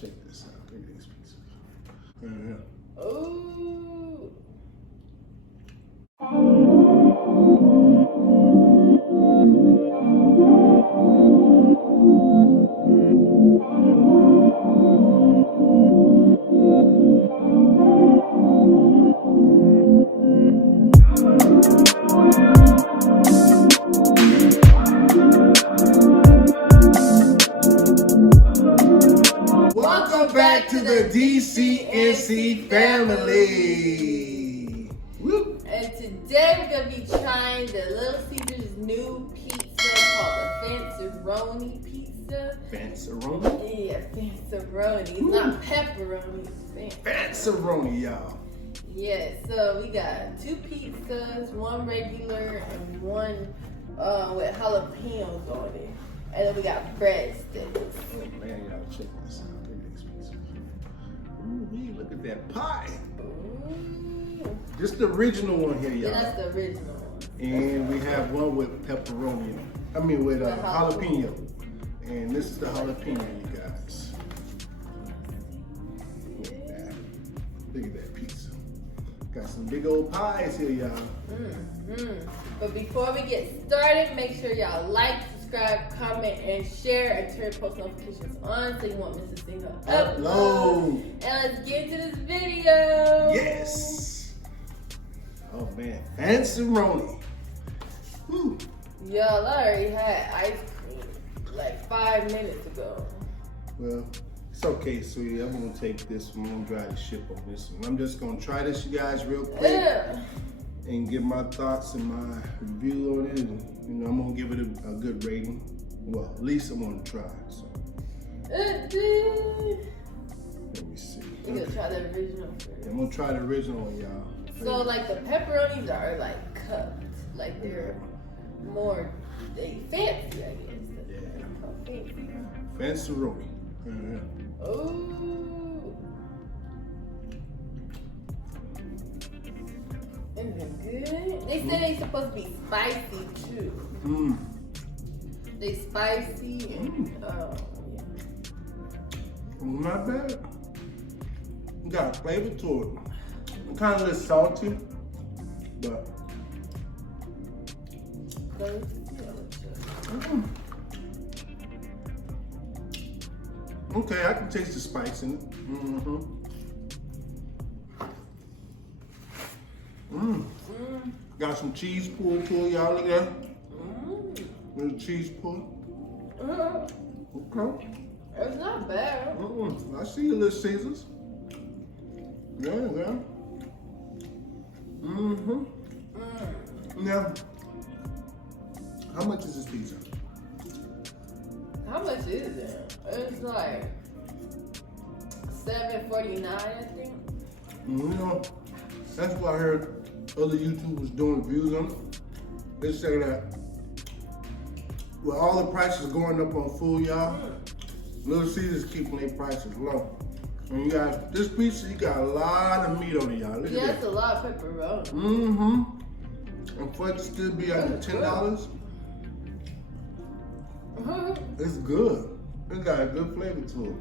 check this out. Look at these pieces. Yeah. Ooh. Welcome back to the DCNC Family. Woo. And today we're gonna be trying the Little Caesars new pizza called the Fanceroni pizza. Fanceroni? Yeah, Fanceroni. It's not pepperoni, it's Fanceroni, y'all. Yeah, so we got two pizzas, one regular and one with jalapenos on it. And then we got breadsticks. Man, y'all check this out. Look at these pieces. Ooh, look at that pie. Ooh. This the original one here, y'all. Yeah, that's the original one. And we have one with pepperoni. I mean with jalapeno. And this is the jalapeno, you guys. Look at that. Look at that pizza. Got some big old pies here, y'all. But before we get started, make sure y'all like, subscribe, comment, and share, and turn post notifications on so you won't miss a single upload. And let's get into this video. Yes. Oh man, Fanceroni. Woo. Y'all already had ice cream like 5 minutes ago. Well, it's okay, sweetie. I'm gonna take this one. I'm gonna try to ship on this one. I'm just gonna try this, you guys, real quick. Yeah. And give my thoughts and my review on it. And, you know, I'm gonna give it a good rating. Well, at least I'm gonna try. So let me see. We're gonna try the original first. I'm gonna try the original one, y'all. So like the pepperonis are like cupped, like they're more fancy, I guess. Yeah. Fanceroni. Oh. Isn't it good? They said they supposed to be spicy too. They spicy and yeah. Not bad. Got flavor to it. Kind of a little salty, but okay, I can taste the spice in it. Got some cheese pull to it, y'all. Look at that. Little cheese pull. Okay. It's not bad. I see your Little Caesars. Yeah. Now, how much is this pizza? How much is it? It's like $7.49, I think. You know, that's what I heard other YouTubers doing reviews on. They say that with all the prices going up on food, y'all, Little Caesars keeping their prices low. And you got this pizza, you got a lot of meat on it, y'all. Look at that. That's a lot of pepperoni. And for it to still be under $10, it's good. It got a good flavor to it.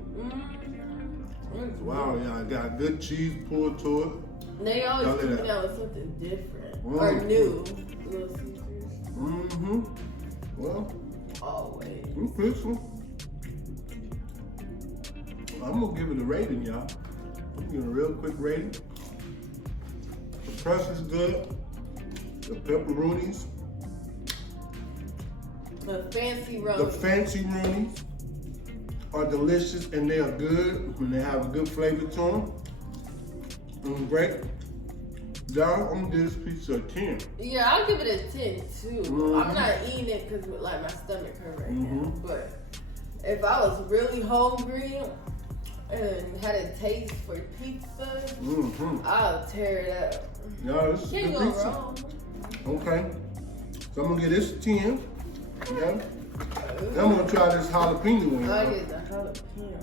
Wow, y'all got good cheese pulled to it. They always coming out with something different or new. Little Caesars. Well, always. I'm gonna give it a rating, y'all. I'm gonna give it a real quick rating. The crust is good. The pepperonis. The fancy Fanceronis are delicious and they are good when they have a good flavor to them. Great. Y'all, I'm gonna give this pizza a 10. Yeah, I'll give it a 10 too. I'm not eating it because like my stomach hurt right now. But if I was really hungry and had a taste for pizza, I'll tear it up. Yeah, this is Can't good go pizza. wrong. Okay. So I'm gonna give this a 10. Yeah. Then I'm gonna try this jalapeno one. I get the jalapeno.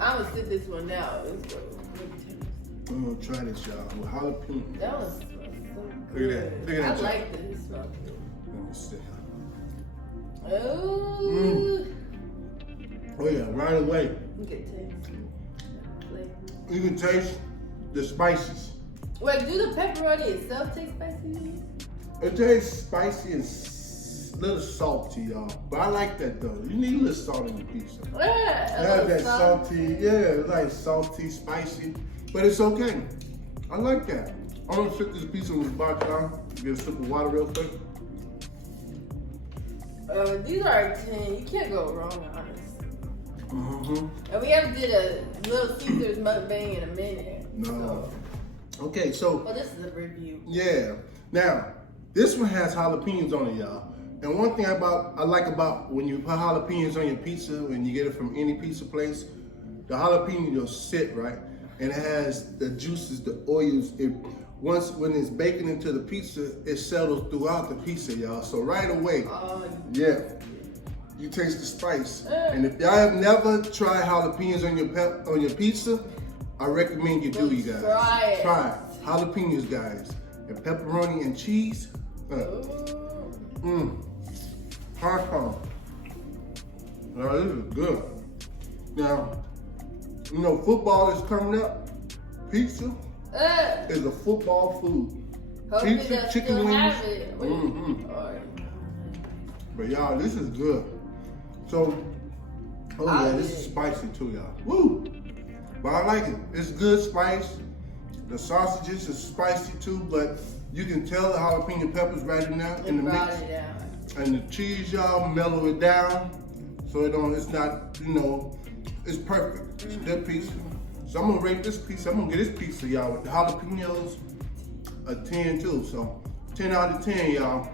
I'm gonna sit this one out. It's good. I'm gonna try this, y'all, with jalapeno. That one smells so Look good. at that. I like this. It smells good. Let me see. Oh. Oh yeah, right away. You can taste flavor. You can taste the spices. Wait, do the pepperoni itself taste spicy? It tastes spicy and a little salty, y'all. But I like that though. You need a little salt in your pizza. Yeah, It has that salty, yeah, like salty, spicy. But it's okay. I like that. I'm gonna sit this pizza in this box down. Get a sip of water real quick. These are 10. You can't go wrong, honestly. Mm-hmm. And we haven't did a Little Caesars mukbang in a minute. No. Okay, so. Oh, this is a review. Yeah. Now, this one has jalapenos on it, y'all. And one thing I like about when you put jalapenos on your pizza, when you get it from any pizza place, the jalapeno will sit, right? And it has the juices, the oils. When it's baking into the pizza, it settles throughout the pizza, y'all. So right away, yeah, you taste the spice. And if y'all have never tried jalapenos on your pizza, I recommend you do, you guys. Try it. Jalapenos, guys. And pepperoni and cheese. Hard pound. Now, this is good. Now, you know, football is coming up. Pizza is a football food. Pizza, chicken wings. But y'all, this is good. So, this is spicy too, y'all. Woo! But I like it. It's good spice. The sausages is spicy too, but you can tell the jalapeno peppers right in there in the mix. And the cheese, y'all, mellow it down. So it's not, it's perfect. It's a good pizza. So I'm gonna rate this pizza. I'm gonna get this pizza, y'all, with the jalapenos a 10 too. So 10 out of 10, y'all.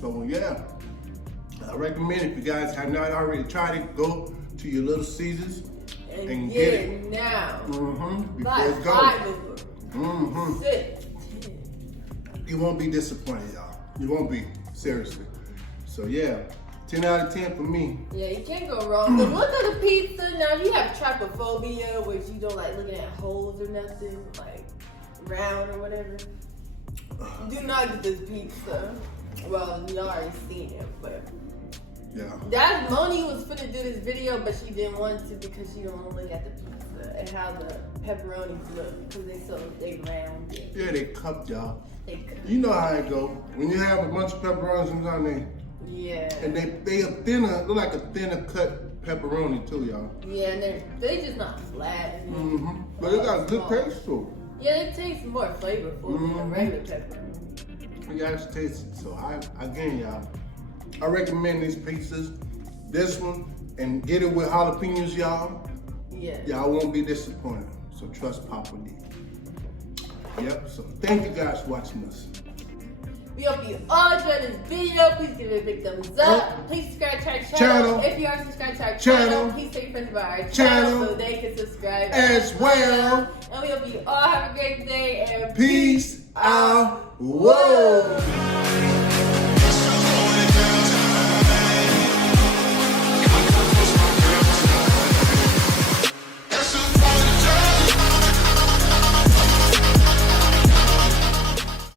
So yeah, I recommend it. If you guys have not already tried it, go to your Little Caesars and get it now. Before it's gone. You won't be disappointed, y'all. You won't be, seriously. So yeah, 10 out of 10 for me. Yeah, you can't go wrong. The one kind of pizza, now if you have trypophobia, which you don't like looking at holes or nothing, like round or whatever, do not get this pizza. Well, you already seen it, but yeah. That Moni was finna do this video, but she didn't want to because she don't want to look at the pizza and how the pepperonis look because they round. Yeah, they cupped, y'all. They cupped. You know how it go. When you have a bunch of pepperonis, sometimes and they are thinner, look like a thinner cut pepperoni too, y'all. Yeah, and they just not flat. But it got a good taste to it. Yeah, it tastes more flavorful than a regular pepperoni. You guys taste it. So y'all, I recommend these pizzas, this one, and get it with jalapenos, y'all. Yeah. Y'all won't be disappointed. So trust Papa D. Yep. So thank you guys for watching us. We hope you all enjoyed this video. Please give it a big thumbs up. Please subscribe to our channel. If you are subscribed to our channel, please tell your friends about our channel so they can subscribe as well. And we hope you all have a great day and peace out. Whoa.